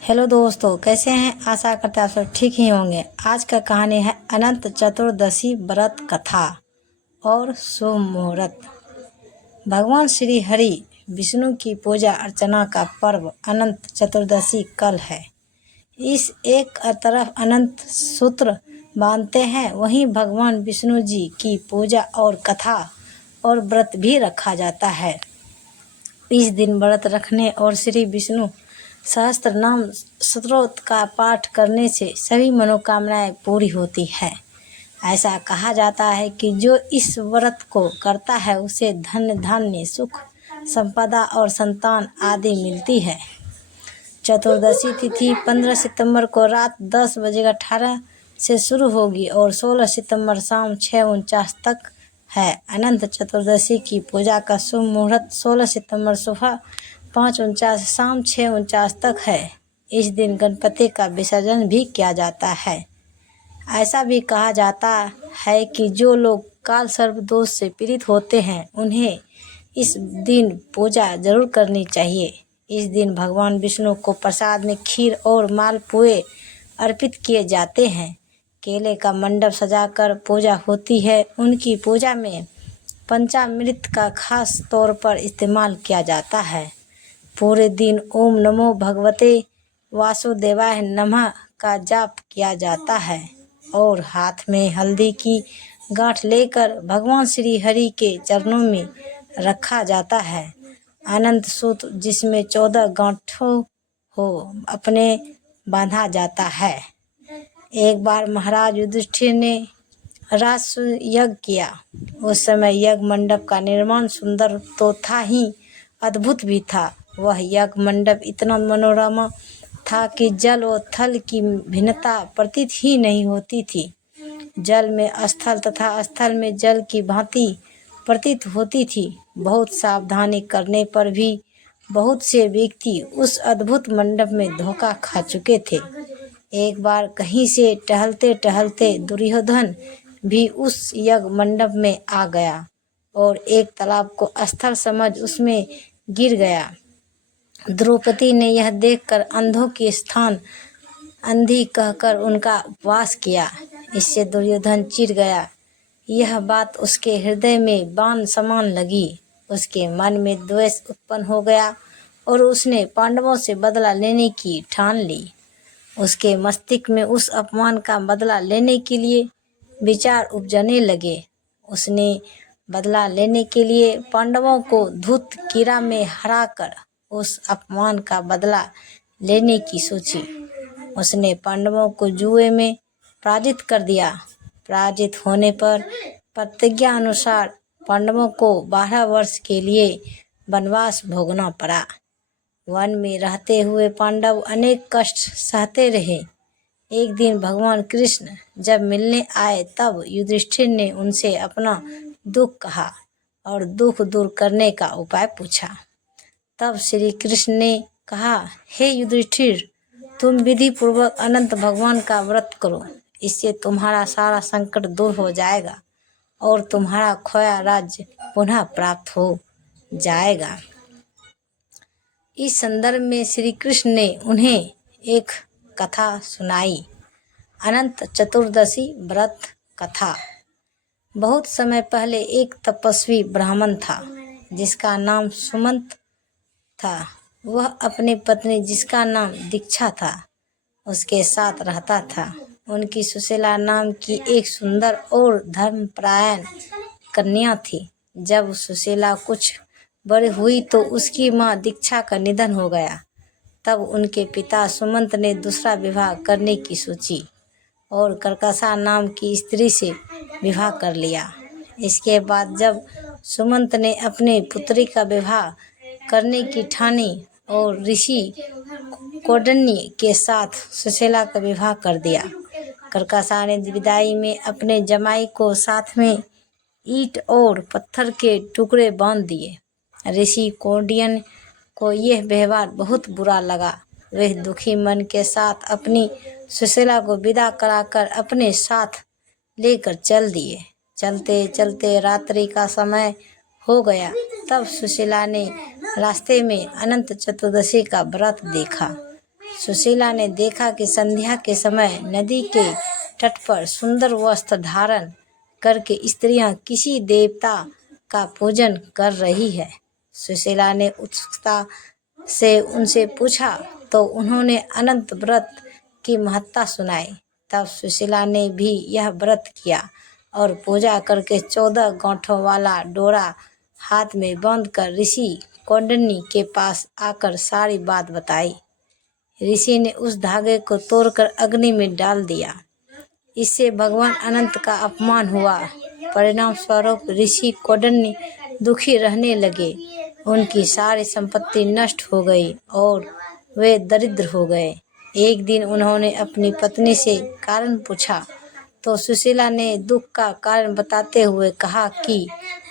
Hello दोस्तों, कैसे हैं? आशा करते हैं आप सब ठीक ही होंगे। आज का कहानी है अनंत चतुर्दशी व्रत कथा और शुभ मुहूर्त। भगवान श्री हरि विष्णु की पूजा अर्चना का पर्व अनंत चतुर्दशी कल है। इस एक तरफ अनंत सूत्र बांधते हैं, वहीं भगवान विष्णु जी की पूजा और कथा और व्रत भी रखा जाता है। इस दिन व्रत रखने और श्री विष्णु सहस्त्र नाम स्तोत्र का पाठ करने से सभी मनोकामनाएं पूरी होती है। ऐसा कहा जाता है कि जो इस व्रत को करता है उसे धन धान्य सुख संपदा और संतान आदि मिलती है। चतुर्दशी तिथि 15 सितंबर को रात 10:18 से शुरू होगी और 16 सितंबर शाम 6:49 तक है। अनंत चतुर्दशी की पूजा का शुभ मुहूर्त 16 सितंबर सुबह 5:49 शाम 6:49 तक है। इस दिन गणपति का विसर्जन भी किया जाता है। ऐसा भी कहा जाता है कि जो लोग काल सर्प दोष से पीड़ित होते हैं उन्हें इस दिन पूजा जरूर करनी चाहिए। इस दिन भगवान विष्णु को प्रसाद में खीर और मालपुए अर्पित किए जाते हैं। केले का मंडप सजाकर पूजा होती है। उनकी पूजा में पंचामृत का खास तौर पर इस्तेमाल किया जाता है। पूरे दिन ओम नमो भगवते वासुदेवाय नमः का जाप किया जाता है और हाथ में हल्दी की गांठ लेकर भगवान श्री हरि के चरणों में रखा जाता है। अनंत सूत्र जिसमें 14 गांठों हो अपने बांधा जाता है। एक बार महाराज युधिष्ठिर ने राजसूय यज्ञ किया। उस समय यज्ञ मंडप का निर्माण सुंदर तो था ही, अद्भुत भी था। वह यज्ञ मंडप इतना मनोरमा था कि जल और थल की भिन्नता प्रतीत ही नहीं होती थी। जल में स्थल तथा स्थल में जल की भांति प्रतीत होती थी। बहुत सावधानी करने पर भी बहुत से व्यक्ति उस अद्भुत मंडप में धोखा खा चुके थे। एक बार कहीं से टहलते टहलते दुर्योधन भी उस यज्ञ मंडप में आ गया और एक तालाब को स्थल समझ उसमें गिर गया। द्रौपदी ने यह देखकर अंधों के स्थान अंधी कहकर उनका उपवास किया। इससे दुर्योधन चिढ़ गया। यह बात उसके हृदय में बाण समान लगी। उसके मन में द्वेष उत्पन्न हो गया और उसने पांडवों से बदला लेने की ठान ली। उसके मस्तिष्क में उस अपमान का बदला लेने के लिए विचार उपजने लगे। उसने बदला लेने के लिए पांडवों को धूत कीड़ा में हराकर उस अपमान का बदला लेने की सोची। उसने पांडवों को जुए में पराजित कर दिया। पराजित होने पर प्रतिज्ञा अनुसार पांडवों को 12 वर्ष के लिए वनवास भोगना पड़ा। वन में रहते हुए पांडव अनेक कष्ट सहते रहे। एक दिन भगवान कृष्ण जब मिलने आए तब युधिष्ठिर ने उनसे अपना दुख कहा और दुख दूर करने का उपाय पूछा। तब श्री कृष्ण ने कहा, हे युधिष्ठिर, तुम विधि पूर्वक अनंत भगवान का व्रत करो। इससे तुम्हारा सारा संकट दूर हो जाएगा और तुम्हारा खोया राज्य पुनः प्राप्त हो जाएगा। इस संदर्भ में श्री कृष्ण ने उन्हें एक कथा सुनाई। अनंत चतुर्दशी व्रत कथा। बहुत समय पहले एक तपस्वी ब्राह्मण था जिसका नाम सुमंत था। वह अपनी पत्नी जिसका नाम दीक्षा था उसके साथ रहता था। उनकी सुशीला नाम की एक सुंदर और धर्मपरायण कन्या थी। जब सुशीला कुछ बड़ी हुई तो उसकी माँ दीक्षा का निधन हो गया। तब उनके पिता सुमंत ने दूसरा विवाह करने की सोची और कर्कशा नाम की स्त्री से विवाह कर लिया। इसके बाद जब सुमंत ने अपनी पुत्री का विवाह करने की ठानी और ऋषि कौंडिन्य के साथ सुशीला का विवाह कर दिया। कर्कशा ने विदाई में अपने जमाई को साथ में ईंट और पत्थर के टुकड़े बांध दिए। ऋषि कौंडिन्य को यह व्यवहार बहुत बुरा लगा। वे दुखी मन के साथ अपनी सुशीला को विदा कराकर अपने साथ लेकर चल दिए। चलते चलते रात्रि का समय हो गया। तब सुशीला ने रास्ते में अनंत चतुर्दशी का व्रत देखा। सुशीला ने देखा कि संध्या के समय नदी के तट पर सुंदर वस्त्र धारण करके स्त्रियां किसी देवता का पूजन कर रही है। सुशीला ने उत्सुकता से उनसे पूछा तो उन्होंने अनंत व्रत की महत्ता सुनाई। तब सुशीला ने भी यह व्रत किया और पूजा करके 14 गांठों वाला डोरा हाथ में बांध कर ऋषि कौंडिन्य के पास आकर सारी बात बताई। ऋषि ने उस धागे को तोड़कर अग्नि में डाल दिया। इससे भगवान अनंत का अपमान हुआ। परिणाम स्वरूप ऋषि कौंडिन्य दुखी रहने लगे। उनकी सारी संपत्ति नष्ट हो गई और वे दरिद्र हो गए। एक दिन उन्होंने अपनी पत्नी से कारण पूछा तो सुशीला ने दुख का कारण बताते हुए कहा कि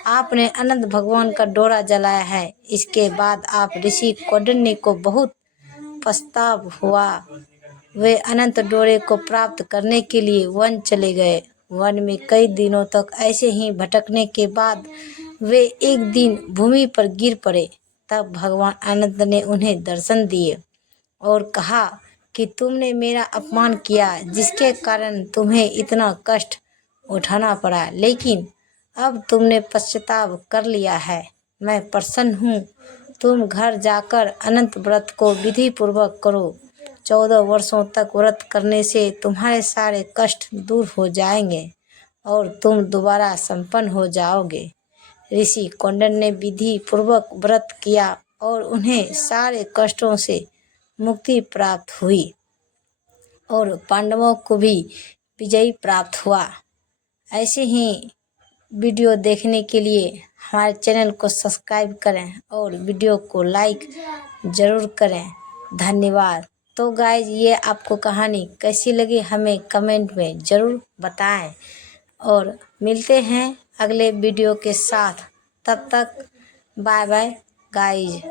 आपने अनंत भगवान का डोरा जलाया है। इसके बाद आप ऋषि कौंडिन्य को बहुत पछतावा हुआ। वे अनंत डोरे को प्राप्त करने के लिए वन चले गए। वन में कई दिनों तक ऐसे ही भटकने के बाद वे एक दिन भूमि पर गिर पड़े। तब भगवान अनंत ने उन्हें दर्शन दिए और कहा कि तुमने मेरा अपमान किया, जिसके कारण तुम्हें इतना कष्ट उठाना पड़ा, लेकिन अब तुमने पश्चाताप कर लिया है। मैं प्रसन्न हूँ। तुम घर जाकर अनंत व्रत को विधि पूर्वक करो। 14 वर्षों तक व्रत करने से तुम्हारे सारे कष्ट दूर हो जाएंगे और तुम दोबारा संपन्न हो जाओगे। ऋषि कौंडिन्य ने विधि पूर्वक व्रत किया और उन्हें सारे कष्टों से मुक्ति प्राप्त हुई और पांडवों को भी विजय प्राप्त हुआ। ऐसे ही वीडियो देखने के लिए हमारे चैनल को सब्सक्राइब करें और वीडियो को लाइक ज़रूर करें। धन्यवाद। तो गाइज, ये आपको कहानी कैसी लगी हमें कमेंट में ज़रूर बताएं और मिलते हैं अगले वीडियो के साथ। तब तक बाय बाय गाइज।